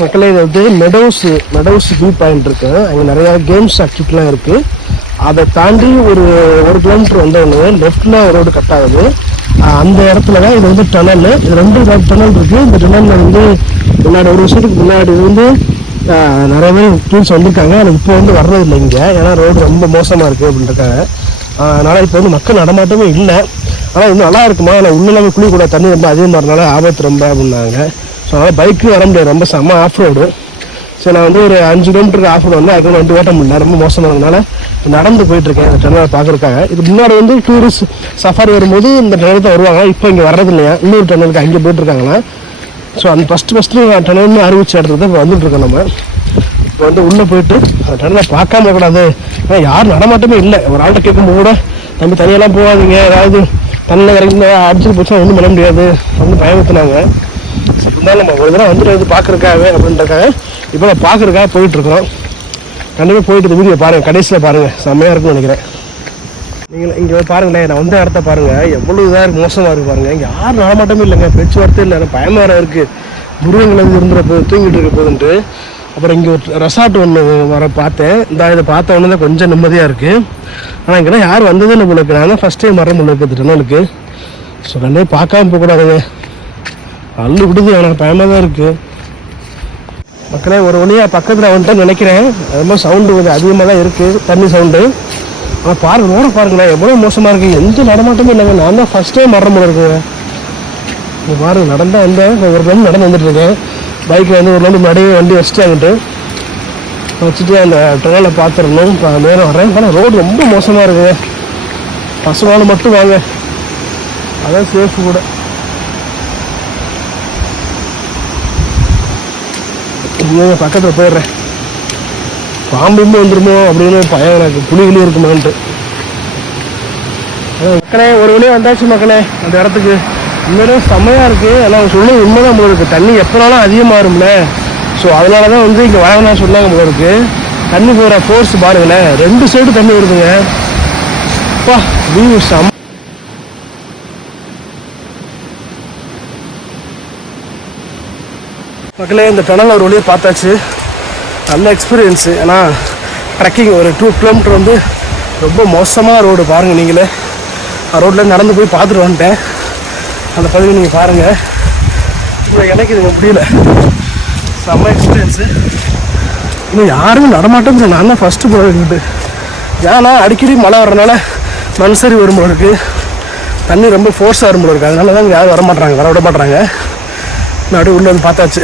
மக்களே இது வந்து மெடோஸ் மெடோஸ் வியூ பாயிண்ட் இருக்கு. அங்கே நிறையா கேம்ஸ் ஆக்டிவிட்டிலாம் இருக்குது அதை தாண்டி ஒரு ஒரு கிலோமீட்டர் வந்தவொடனே லெஃப்டில் ரோடு கட் ஆகுது. அந்த இடத்துல தான் இது வந்து டனல் இது ரெண்டு டனல் இருக்குது இந்த டனலில் வந்து முன்னாடி ஒரு வருஷத்துக்கு முன்னாடி வந்து நிறைய பேர் டூல்ஸ் வந்திருக்காங்க. ஆனால் இப்போ வந்து வர்றதில்லை இங்கே. ஏன்னா ரோடு ரொம்ப மோசமாக இருக்குது அப்படின்ட்டுருக்காங்க அதனால் இப்போ வந்து மக்கள் நடமாட்டமே இல்லை. ஆனால் இன்னும் நல்லா இருக்குமா? ஆனால் உள்ள நம்ம கூட தண்ணி ரொம்ப அதிகமாக இருந்தாலும் ஆபத்து ரொம்ப அப்படின்னாங்க. ஸோ அதனால் பைக்கு வர முடியாது. ரொம்ப செம்ம ஆஃப் ரோடு ஸோ நான் வந்து ஒரு அஞ்சு கிலோமீட்டருக்கு ஆஃப் ரோடு வந்து அதுக்கு வந்து ஓட்ட முடியல. ரொம்ப மோசமானதுனால நடந்து போயிட்டு இருக்கேன் இந்த டனலை பார்க்குறக்காக இது முன்னாடி வந்து டூரிஸ்ட் சஃபாரி வரும்போது இந்த டனல் தான் வருவாங்க. இப்போ இங்கே வர்றது இல்லையா? இன்னொரு டனலுக்கு அங்கே போயிட்டுருக்காங்கண்ணா ஸோ அந்த ஃபஸ்ட்டு ஃபஸ்ட்டு டனல்னு அறிவிச்ச இடத்துல தான் இப்போ வந்துட்டுருக்கோம் நம்ம. இப்போ வந்து உள்ளே போயிட்டு அந்த டனலை பார்க்காம கூடாது ஏன்னா யாரும் நடமாட்டமே இல்லை. ஒரு ஆள்கிட்ட கேட்கும்போது கூட தம்பி தனியெல்லாம் போகாதீங்க. ஏதாவது தண்ணியில் இறங்கி அடிச்சு போச்சுன்னா ஒன்றும் பண்ண முடியாது. வந்து பயமுத்துனாங்க இருந்தாலும் நம்ம ஒரு தடவை வந்துட்டு வந்து பார்க்குறக்காவே அப்படின்றக்காக இப்போ நான் பார்க்குறக்காக போயிட்டுருக்கோம் கண்டிப்பாக போயிட்டு இந்த வீடியோ பாருங்கள் கடைசியில் பாருங்கள் செம்மையாக இருக்கும்னு நினைக்கிறேன். நீங்கள் இங்கே பாருங்களேன். நான் வந்த இடத்த பாருங்கள் எவ்வளோ இதாக இருக்குது மோசமாக இருக்குது பாருங்கள் இங்கே யாரும் நடமாட்டமே இல்லைங்க. பேச்சுவார்த்தை இல்லை. எனக்கு பயமாக இருக்குது முருகங்கள் வந்து இருந்துற போது தூங்கிட்டு இருக்க போதுன்ட்டு. அப்புறம் இங்கே ஒரு ரெசார்ட் ஒன்று வர பார்த்தேன். இந்த இதை பார்த்த உடனே தான் கொஞ்சம் நிம்மதியாக இருக்குது ஆனால் இங்கெல்லாம் யார் வந்ததே இல்லை நான் தான் ஃபஸ்ட் டைம் வர முடியல இருக்குது ஸோ கண்டிப்பாக பார்க்காம போகக்கூடாதுங்க. அள்ளு விடுது எனக்கு பயமாக தான் இருக்குது மக்களே ஒரு வழியாக பக்கத்தில் வந்துட்டு நினைக்கிறேன். அது மாதிரி சவுண்டு கொஞ்சம் அதிகமாக தான் இருக்குது தண்ணி சவுண்டு ஆனால் பாருங்க ரோட பாருங்களேன் எவ்வளோ மோசமாக இருக்குது எந்த நடமாட்டமும் இல்லைங்க. நான் தான் ஃபஸ்ட் டைம் மரம் முடியல இருக்குங்க இப்போ பாருங்க நடந்தால் வந்தேன் ஒரு கிலோமீட்டர் நடந்து வந்துட்டுருக்கேன் பைக்கில் வந்து ஒரு கிலோமீட்டர் முன்னாடியே வண்டி வச்சுட்டாங்கிட்டு வச்சுட்டு அந்த டனலை பார்த்துடணும் இப்போ நேரம் வரேன். ஆனால் ரோடு ரொம்ப மோசமாக இருக்குது பசுவான மட்டும் வாங்க. அதான் சேஃப் கூட. ஐயோ பக்கத்தில் போயிடுறேன். பாம்புமே வந்துருமோ அப்படின்னு பயம் எனக்கு. புலிகளும் இருக்குமான்ட்டு. மக்களே ஒரு வழியாக வந்தாச்சு மக்களே அந்த இடத்துக்கு. உண்மையிலே செம்மையாக இருக்குது ஆனால் அவங்க சொல்லி உண்மைதான் போல தண்ணி எப்போனாலும் அதிகமாகும்ல ஸோ அதனால தான் வந்து இங்கே வரவேணாம் சொன்னாங்க போல தண்ணி போகிற ஃபோர்ஸ் பாருங்களேன். ரெண்டு சைடு தண்ணி வருதுங்க. அப்பா வியூ செம்ம மக்களே இந்த டனல் ஒரு வழியாக பார்த்தாச்சு. நல்ல எக்ஸ்பீரியன்ஸு ஏன்னா ட்ரெக்கிங் ஒரு டூ கிலோமீட்டர் வந்து ரொம்ப மோசமாக ரோடு பாருங்கள் நீங்களே. ரோட்டில் நடந்து போய் பார்த்துட்டு வந்துட்டேன். அந்த பதிவு நீங்கள் பாருங்கள் இப்போ எனக்கு இது முடியல செம்ம எக்ஸ்பீரியன்ஸு இன்னும் யாரும் நடமாட்டோம் இல்லை நான் தான் ஃபஸ்ட்டு போயிட்டு ஏன்னா அடிக்கடி மழை வர்றதுனால மண் சரி இருக்குது தண்ணி ரொம்ப ஃபோர்ஸாக வரும்போது இருக்குது அதனால தான் இங்கே யாரும் வரமாட்றாங்க வர விட மாட்றாங்க. நடு உள்ள வந்து பார்த்தாச்சு.